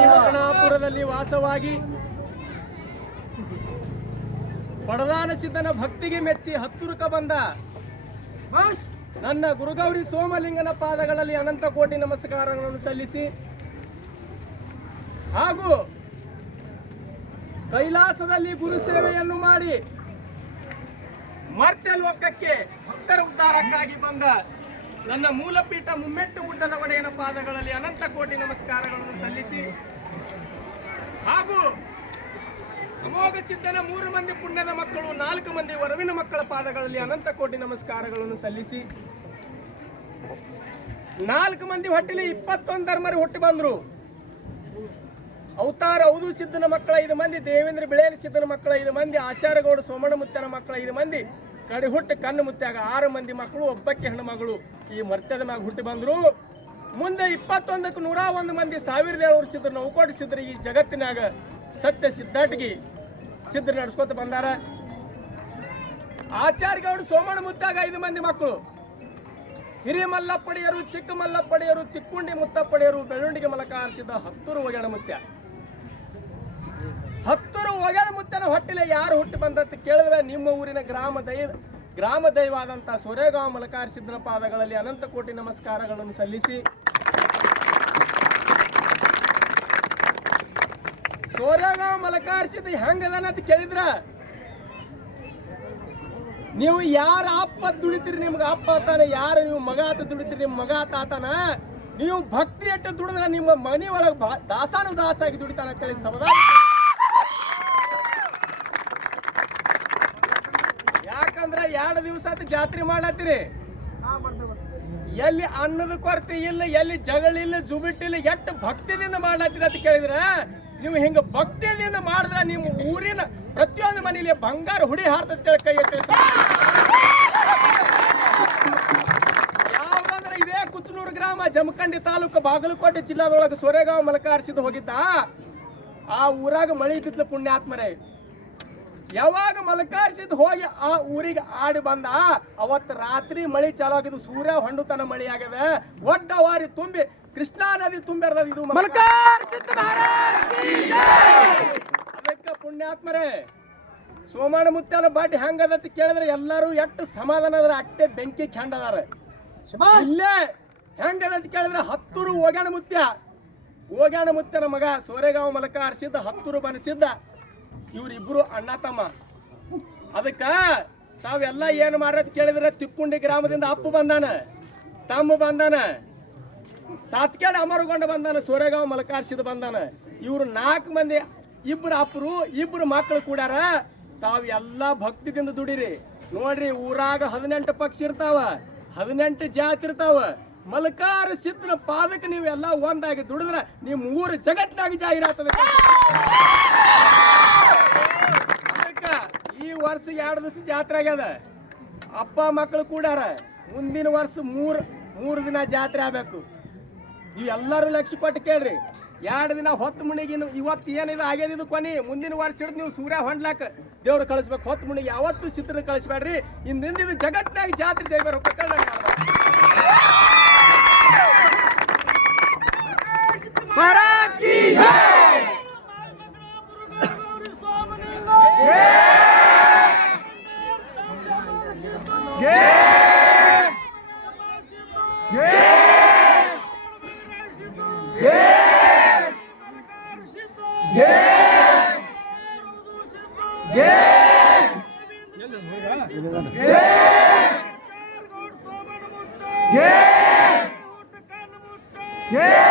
ಮಹಾಮಕಣಾಪುರದಲ್ಲಿ ವಾಸವಾಗಿ ಬಡದಾನ ಸಿದ್ಧನ ಭಕ್ತಿಗೆ ಮೆಚ್ಚಿ ಹತ್ತುರುಕ ಬಂದ ನನ್ನ ಗುರುಗೌರಿ ಸೋಮಲಿಂಗನ ಪಾದಗಳಲ್ಲಿ ಅನಂತ ಕೋಟಿ ನಮಸ್ಕಾರಗಳನ್ನು ಸಲ್ಲಿಸಿ ಹಾಗೂ ಕೈಲಾಸದಲ್ಲಿ ಗುರು ಸೇವೆಯನ್ನು ಮಾಡಿ ಮರ್ತ್ಯ ಲೋಕಕ್ಕೆ ಭಕ್ತರ ಉದ್ಧಾರಕ್ಕಾಗಿ ಬಂದ ನನ್ನ ಮೂಲಪೀಠ ಮುಮ್ಮೆಟ್ಟು ಗುಡ್ಡದ ಒಡೆಯನ ಪಾದಗಳಲ್ಲಿ ಅನಂತ ಕೋಟಿ ನಮಸ್ಕಾರಗಳನ್ನು ಸಲ್ಲಿಸಿ ಹಾಗೂ ಅಮೋಘ ಸಿದ್ಧನ 3 ಮಂದಿ ಪುಣ್ಯದ ಮಕ್ಕಳು 4 ಮಂದಿ ವರವಿನ ಮಕ್ಕಳ ಪಾದಗಳಲ್ಲಿ ಅನಂತ ಕೋಟಿ ನಮಸ್ಕಾರಗಳನ್ನು ಸಲ್ಲಿಸಿ 4 ಮಂದಿ ಹೊಟ್ಟೆಲಿ 21 ಧರ್ಮರು ಹುಟ್ಟಿ ಬಂದ್ರು. ಅವತಾರ ಔದು ಸಿದ್ಧನ ಮಕ್ಕಳ 5 ಮಂದಿ, ದೇವೇಂದ್ರ ಬಿಳೇನ ಸಿದ್ಧನ ಮಕ್ಕಳ 5 ಮಂದಿ, ಆಚಾರ್ಯಗೌಡ ಸೋಮಣ್ಣ ಮುತ್ತನ ಮಕ್ಕಳ 5 ಮಂದಿ, ಕಡೆ ಹುಟ್ಟು ಕಣ್ಣು ಮುತ್ಯಾಗ 6 ಮಂದಿ ಮಕ್ಕಳು, ಒಬ್ಬಕ್ಕೆ ಹೆಣ್ಣು ಮಗಳು ಈ ಮರ್ತ್ಯದ ಮ್ಯಾಗ ಹುಟ್ಟಿ ಬಂದ್ರು. ಮುಂದೆ 21ಕ್ಕೆ 101 ಮಂದಿ 1700 ಸಿದ್ಧರು ನೌಕೋಟಿ ಸಿದ್ಧರು ಈ ಜಗತ್ತಿನಾಗ ಸತ್ಯ ಸಿದ್ಧಾಟಿಗೆ ಸಿದ್ಧರು ನಡೆಸ್ಕೊತ ಬಂದಾರ. ಆಚಾರ್ಯಗೌಡ ಸೋಮಣ್ಣ ಮುತ್ತಾಗ 5 ಮಂದಿ ಮಕ್ಕಳು, ಹಿರಿಯ ಮಲ್ಲಪ್ಪಡಿಯರು, ಚಿಕ್ಕ ಮಲ್ಲಪ್ಪಡಿಯರು, ತಿಕ್ಕುಂಡಿ ಮುತ್ತಪ್ಪಡಿಯರು, ಬೆಳ್ಳುಂಡಿಗೆ ಮಲಕ ಆರಿಸಿದ ಹತ್ತೂರು ಒಗ್ಯಾಣ ಮುತ್ಯ. ಹತ್ತೂರು ಒಗ್ಯಾಣ ಮುತ್ತನ ಹೊಟ್ಟಿಲೆ ಯಾರು ಹುಟ್ಟಿ ಬಂದಂತ ಕೇಳಿದ್ರೆ ನಿಮ್ಮ ಊರಿನ ಗ್ರಾಮ ದೈವ ಆದಂತ ಸೊರೆಗಾಂವ ಮಲಕಾರ್ ಸಿದ್ಧನ ಪಾದಗಳಲ್ಲಿ ಅನಂತ ಕೋಟಿ ನಮಸ್ಕಾರಗಳನ್ನು ಸಲ್ಲಿಸಿ ಸೊರೆಗಾಂವ ಮಲಕಾರ್ ಸಿದ್ಧ ಹೆಂಗದಾನ ಅಂತ ಕೇಳಿದ್ರ ನೀವು ಯಾರ ಅಪ್ಪ ದುಡಿತೀರಿ ನಿಮ್ಗೆ ಅಪ್ಪ ಆತಾನ, ಯಾರು ನೀವು ಮಗ ಆತ ದುಡಿತೀರಿ ನಿಮ್ಮ ಮಗ ಆತಾನ. ನೀವು ಭಕ್ತಿ ಎಟ್ಟು ದುಡಿದ್ರೆ ನಿಮ್ಮ ಮನೆ ಒಳಗೆ ದಾಸಾನು ದಾಸಾಗಿ ದುಡಿತಾನ ಅಂತೇಳಿ ಸಬದ. ಯಾಕಂದ್ರೆ 2 ದಿವಸ ಆತ ಜಾತ್ರೆ ಮಾಡ್ಲತ್ತೀರಿ, ಎಲ್ಲಿ ಅನ್ನದ ಕೊರತೆ ಇಲ್ಲ, ಎಲ್ಲಿ ಜಗಳಿಲ್ಲ, ಜುಬಿಟ್ಟಿಲ್ಲ, ಎಷ್ಟು ಭಕ್ತಿದಿಂದ ಮಾಡ್ಲತ್ತೀರಿ ಅಂತ ಕೇಳಿದ್ರ ನೀವು ಹಿಂಗ ಭಕ್ತಿಯಿಂದ ಮಾಡಿದ್ರೆ ನಿಮ್ಮ ಊರಿನ ಪ್ರತಿಯೊಂದು ಮನೆಯಲ್ಲಿ ಬಂಗಾರ ಹುಡಿ ಹಾರ್ತಂತೇಳಿ ಕೈ ಎತ್ತಿ. ಯಾವ್ದಂದ್ರೆ ಇದೇ ಕುಚನೂರು ಗ್ರಾಮ, ಜಮಖಂಡಿ ತಾಲೂಕು, ಬಾಗಲಕೋಟೆ ಜಿಲ್ಲಾದೊಳಗೆ ಸೊರೆಗಾಂವ ಮಲಕಾರ್ ಸಿದ್ಧ ಹೋಗಿದ್ದ. ಆ ಊರಾಗ ಮಳಿ ಬಿದ್ದ ಪುಣ್ಯಾತ್ಮರೇ. ಯಾವಾಗ ಮಲಕಾರ್ ಸಿದ್ಧ ಹೋಗಿ ಆ ಊರಿಗೆ ಆಡಿ ಬಂದ ಅವತ್ತು ರಾತ್ರಿ ಮಳಿ ಚಾಲು ಆಗಿದ್ದು, ಸೂರ್ಯ ಹೊಂಡುತನ ಮಳಿ ಆಗ್ಯದ, ಒಡ್ಡ ವಾರಿ ತುಂಬಿ ಕೃಷ್ಣಾ ನದಿ ತುಂಬಿರ್ದ. ಇದು ಮಲಕಾರ್ ಸಿದ್ಧ ಅದಕ್ಕೆ ಪುಣ್ಯಾತ್ಮರೇ ಸೋಮಣ್ಣ ಮುತ್ಯಾನ ಬಾಡಿ ಹೆಂಗದ ಕೇಳಿದ್ರೆ ಎಲ್ಲರೂ ಎಷ್ಟು ಸಮಾಧಾನ ಅದ್ರ ಅಟ್ಟೆ ಬೆಂಕಿ ಖಂಡದಾರ. ಇಲ್ಲೇ ಹೆಂಗದ ಅಂತ ಕೇಳಿದ್ರೆ ಹತ್ತೂರು ಒಗ್ಯಾಣ ಮುತ್ಯನ ಮಗ ಸೋರೆಗಾಂವ ಮಲಕಾರ್ ಸಿದ್ಧ, ಹತ್ತೂರು ಬನಸಿದ್ದ. ಇವ್ರಿಬ್ರು ಅಣ್ಣ ತಮ್ಮ. ಅದಕ್ಕ ತಾವೆಲ್ಲ ಏನು ಮಾಡ್ರತ್ ಕೇಳಿದ್ರೆ ತಿಕ್ಕುಂಡಿ ಗ್ರಾಮದಿಂದ ಅಪ್ಪ ಬಂದಾನ, ತಮ್ಮ ಬಂದಾನ, ಸಾತ್ಕೇಡ್ ಅಮರಗೊಂಡ ಬಂದಾನ, ಸೋರೆಗಾಂವ ಮಲಕಾರ್ ಸಿದ್ಧ ಬಂದಾನ. ಇವ್ರು 4 ಮಂದಿ, 2 ಅಪ್ಪರು 2 ಮಕ್ಕಳು ಕೂಡಾರ. ತಾವೆಲ್ಲ ಭಕ್ತಿದಿಂದ ದುಡಿರಿ. ನೋಡ್ರಿ ಊರಾಗ 18 ಪಕ್ಷ ಇರ್ತಾವ, 18 ಜಾತಿ ಇರ್ತಾವ. ಮಲಕಾರ್ ಸಿದ್ಧನ ಪಾದಕ್ಕೆ ನೀವೆಲ್ಲ ಒಂದಾಗಿ ದುಡಿದ್ರೆ ನಿಮ್ಮ ಊರು ಜಗತ್ತಿನಾಗ ಜಾಹೀರಾತದ. ಈ ವರ್ಷ 2 ದಿವಸ ಜಾತ್ರೆ ಆಗ್ಯದ, ಅಪ್ಪ ಮಕ್ಕಳು ಕೂಡಾರ. ಮುಂದಿನ ವರ್ಷ 3 ದಿನ ಜಾತ್ರೆ ಆಗ್ಬೇಕು. ಇವೆಲ್ಲರೂ ಲಕ್ಷ ಕೊಟ್ಟು ಕೇಳ್ರಿ. 2 ದಿನ ಹೊತ್ತು ಮುಣಿಗಿನ ಇವತ್ತು ಏನಿದೆ ಆಗ್ಯದ, ಇದು ಕೊನೆ. ಮುಂದಿನ ವರ್ಷ ಹಿಡಿದು ನೀವು ಸೂರ್ಯ ಹೊಂಡ್ಲಾಕ ದೇವ್ರು ಕಳಿಸ್ಬೇಕು. ಹೊತ್ತು ಮುಣಿಗೆ ಯಾವತ್ತು ಚಿತ್ರ ಕಳಿಸ್ಬೇಡ್ರಿ. ಇಂದಿಂದ ಇದು ಜಗತ್ತಿನಾಗ ಜಾತ್ರೆ ಸೇರ್ಬೇಕು. ಮಹಾರಾಜ್ ಕಿ Yeah!